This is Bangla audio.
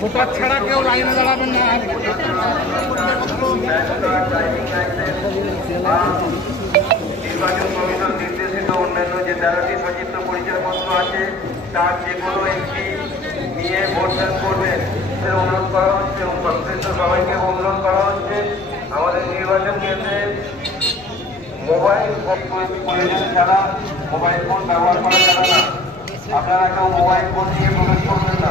ভোটার ছাড়া কেউ লাইনে দাঁড়াবেন না। নির্বাচন কমিশন নির্দেশিত অন্যান্য যে 13টি সচিত্র পরিচয়পত্র আছে তার যে কোনো একটি নিয়ে ভোটদান করবেন অনুরোধ করা হচ্ছে এবং সংশ্লিষ্ট সবাইকে অনুরোধ করা হচ্ছে। আমাদের নির্বাচন কেন্দ্রে মোবাইল প্রয়োজন ছাড়া মোবাইল ফোন ব্যবহার করা যাবে না। আপনারা কেউ মোবাইল ফোন নিয়ে প্রবেশ করবেন না।